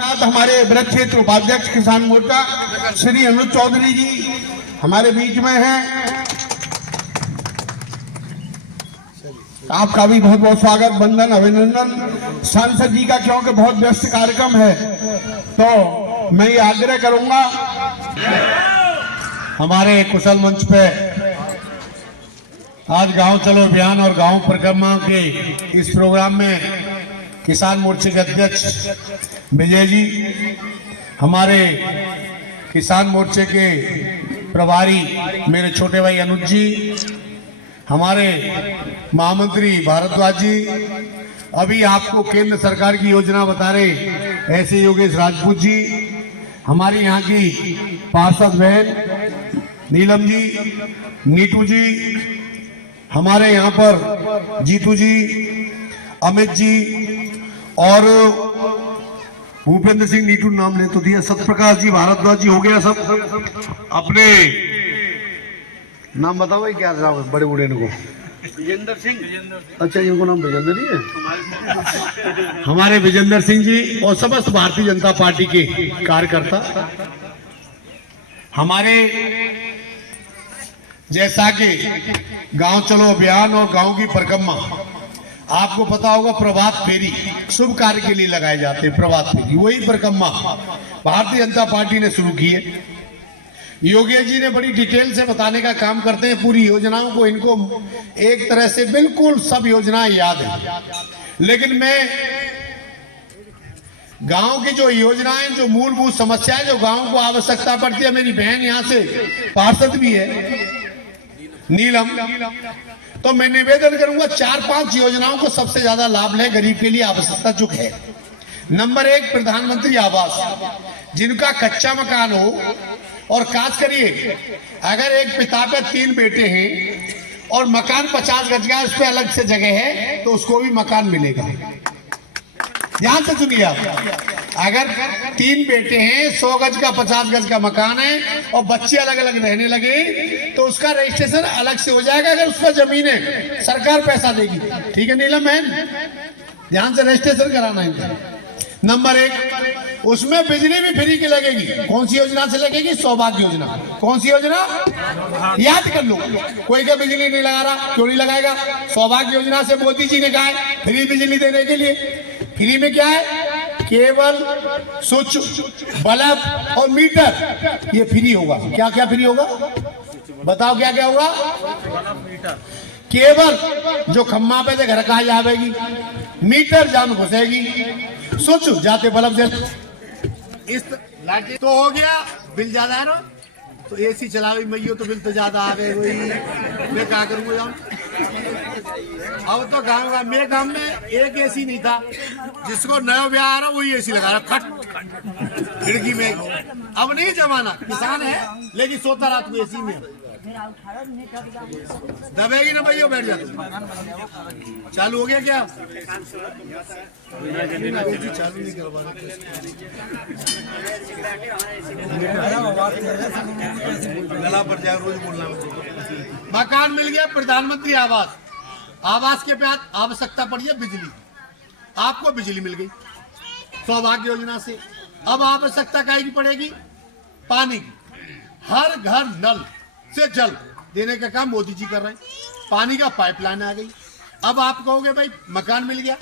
साथ हमारे ब्रज क्षेत्र उपाध्यक्ष किसान मोर्चा श्री अनुज चौधरी जी हमारे बीच में हैं। आपका भी बहुत बहुत स्वागत, वंदन, अभिनंदन। सांसद जी का क्योंकि बहुत व्यस्त कार्यक्रम है तो मैं ये आग्रह करूंगा हमारे कुशल मंच पे आज गांव चलो अभियान और गांव परिक्रमा के इस प्रोग्राम में किसान मोर्चे के अध्यक्ष विजय जी, हमारे किसान मोर्चे के प्रभारी मेरे छोटे भाई अनुज जी, हमारे महामंत्री भारद्वाज जी, अभी आपको केंद्र सरकार की योजना बता रहे ऐसे योगेश राजपूत जी, हमारी यहाँ की पार्षद बहन नीलम जी, नीटू जी, हमारे यहाँ पर जीतू जी, अमित जी और भूपेंद्र सिंह, नीटू नाम ले तो दिया, सत्यप्रकाश जी, भारद्वाज जी, हो गया सब। अपने नाम बताओ भाई, क्या नाम है बड़े बूढ़े को? विजेंद्र सिंह। अच्छा, इनको नाम विजेंद्र ही है। हमारे विजेंद्र सिंह जी और समस्त भारतीय जनता पार्टी के कार्यकर्ता, हमारे जैसा कि गांव चलो अभियान और गांव की परिक्रमा, आपको पता होगा प्रभात फेरी शुभ कार्य के लिए लगाए जाते हैं। प्रभात फेरी वही परिक्रमा भारतीय जनता पार्टी ने शुरू की है। योगेश जी ने बड़ी डिटेल से बताने का काम करते हैं पूरी योजनाओं को, इनको एक तरह से बिल्कुल सब योजनाएं याद है, लेकिन मैं गांव की जो योजनाएं, जो मूलभूत समस्याएं, जो गांव को आवश्यकता पड़ती है, मेरी बहन यहां से पार्षद भी है नीलम, तो मैं निवेदन करूंगा 4-5 योजनाओं को सबसे ज्यादा लाभ ले, गरीब के लिए आवश्यकता जो है। नंबर 1 प्रधानमंत्री आवास, जिनका कच्चा मकान हो, और खास करिए अगर एक पिता पे 3 बेटे हैं और मकान 50 गज का उस पर अलग से जगह है तो उसको भी मकान मिलेगा। ध्यान से सुनिए आप, अगर 3 बेटे हैं, 100 गज का 50 गज का मकान है और बच्चे अलग अलग रहने लगे तो उसका रजिस्ट्रेशन अलग से हो जाएगा। अगर उसका जमीन है सरकार पैसा देगी, ठीक है नीलम बहन, ध्यान से रजिस्ट्रेशन कराना है। नंबर 1, उसमें बिजली भी फ्री की लगेगी। कौन सी योजना से लगेगी? सौभाग्य योजना। कौन सी योजना? याद कर लो। कोई क्या बिजली नहीं लगा रहा, क्यों नहीं लगाएगा? सौभाग्य योजना से मोदी जी ने कहा है फ्री बिजली देने के लिए। फ्री में क्या है? केवल स्विच, बल्ब और मीटर, ये फ्री होगा। क्या क्या फ्री होगा बताओ, क्या क्या होगा? केवल जो खम्मा पे से घर कहा जाएगी, मीटर जाम घुसेगी, सोच जाते बल्ब जल, इस लाइट तो हो गया। बिल ज्यादा है ना, तो एसी चला हुई मैयो तो बिल तो ज्यादा आ गए, वही मैं क्या करूंगा जाऊं। अब तो गांव में एक एसी नहीं था, जिसको नया ब्याह आ रहा वही एसी लगा रहा खट खिड़की में। अब नहीं जमाना, किसान है लेकिन सोता रात को एसी में, दबेगी ना भैया, बैठ जाते। चालू हो गया क्या? चालू नहीं करवा गला पर जाए, रोज बोलना। मकान मिल गया, प्रधानमंत्री आवास, आवास के बाद आवश्यकता पड़ी है बिजली, आपको बिजली मिल गई सौभाग्य योजना से। अब आवश्यकता काहे की पड़ेगी? पानी की। हर घर नल से जल देने का काम मोदी जी कर रहे हैं, पानी का पाइपलाइन आ गई। अब आप कहोगे भाई मकान मिल गया,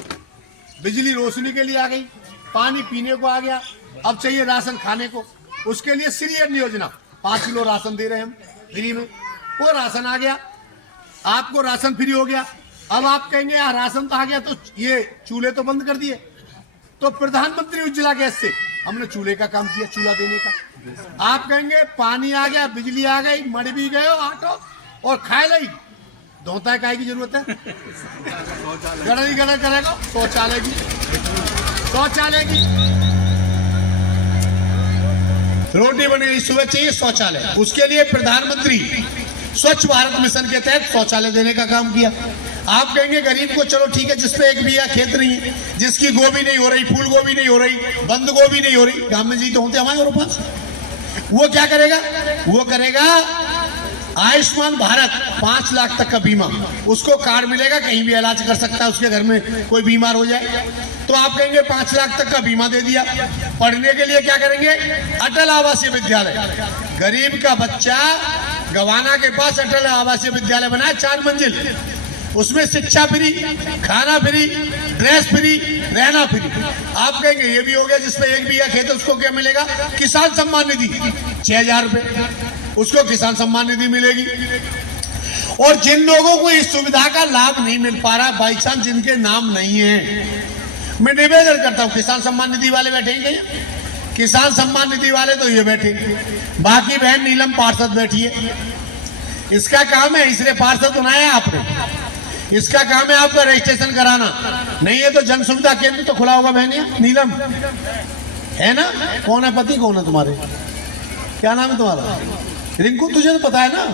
बिजली रोशनी के लिए आ गई, पानी पीने को आ गया, अब चाहिए राशन खाने को, उसके लिए श्री अन्न योजना 5 किलो राशन दे रहे हैं हम फ्री में, वो राशन आ गया, आपको राशन फ्री हो गया। अब आप कहेंगे यार राशन तो आ गया तो ये चूल्हे तो बंद कर दिए, तो प्रधानमंत्री उज्ज्वला गैस से हमने चूल्हे का काम किया, चूल्हा देने का। आप कहेंगे पानी आ गया, बिजली आ गई, मर भी गए आटो और खाए ली, धोता है, काय की जरूरत है? गड़े करेगा शौचालय की, रोटी बनेगी, सुबह चाहिए शौचालय, उसके लिए प्रधानमंत्री स्वच्छ भारत मिशन के तहत शौचालय देने का काम किया। आप कहेंगे गरीब को चलो ठीक है, जिसपे 1 बीघा खेत नहीं है, जिसकी गोभी नहीं हो रही, फूल गोभी नहीं हो रही, बंद गोभी नहीं हो रही, गांव में जी तो होते हमारे और पास, वो क्या करेगा? वो करेगा आयुष्मान भारत 5 लाख तक का बीमा, उसको कार्ड मिलेगा, कहीं भी इलाज कर सकता है, उसके घर में कोई बीमार हो जाए तो आप कहेंगे 5 लाख तक का बीमा दे दिया। पढ़ने के लिए क्या करेंगे? अटल आवासीय विद्यालय। गरीब का बच्चा गवाना के पास अटल आवासीय विद्यालय बनाया 4 मंजिल, उसमें शिक्षा फ्री, खाना फ्री, ड्रेस फ्री, रहना फ्री। आप कहेंगे ये भी हो गया, जिसमें 1 बीघा खेत है उसको क्या मिलेगा? किसान सम्मान निधि 6000 रुपए, उसको किसान सम्मान निधि मिलेगी। और जिन लोगों को इस सुविधा का लाभ नहीं मिल पा रहा, बाई चांस जिनके नाम नहीं है, मैं निवेदन करता हूं, किसान सम्मान निधि वाले बैठेंगे, किसान सम्मान निधि वाले तो ये बैठे, बाकी बहन नीलम पार्षद बैठी है, इसका काम है, इसलिए पार्षद बनाया आपने, इसका काम है आपका रजिस्ट्रेशन कराना। नहीं है तो जन सुविधा केंद्र तो खुला होगा बहनिया। नीलम है ना? कौन है पति, कौन है तुम्हारे, क्या नाम है तुम्हारा? रिंकू, तुझे तो पता है ना।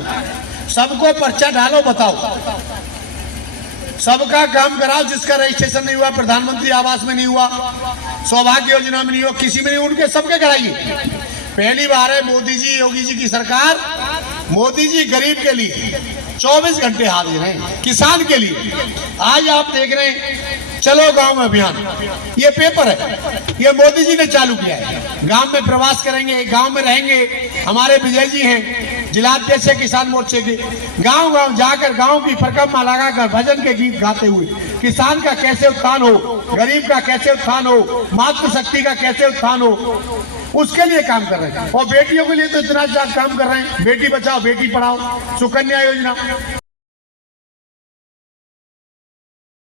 सबको पर्चा डालो, बताओ, सबका काम कराओ। जिसका रजिस्ट्रेशन नहीं हुआ, प्रधानमंत्री आवास में नहीं हुआ, सौभाग्य योजना में नहीं हुआ, किसी में नहीं, उनके सबके कराइए। पहली बार है मोदी जी, योगी जी की सरकार, मोदी जी गरीब के लिए 24 घंटे हाजिर हैं, किसान के लिए। आज आप देख रहे हैं चलो गांव में अभियान, ये पेपर है, ये मोदी जी ने चालू किया है। गांव में प्रवास करेंगे, गांव में रहेंगे। हमारे विजय जी हैं जिलाध्यक्ष किसान मोर्चे के, गांव गांव जाकर गांव की परिक्रमा लगाकर भजन के गीत गाते हुए किसान का कैसे उत्थान हो, गरीब का कैसे उत्थान हो, मातृशक्ति का कैसे उत्थान हो, उसके लिए काम कर रहे हैं। और बेटियों के लिए तो इतना काम कर रहे हैं, बेटी बचाओ बेटी पढ़ाओ, सुकन्या योजना,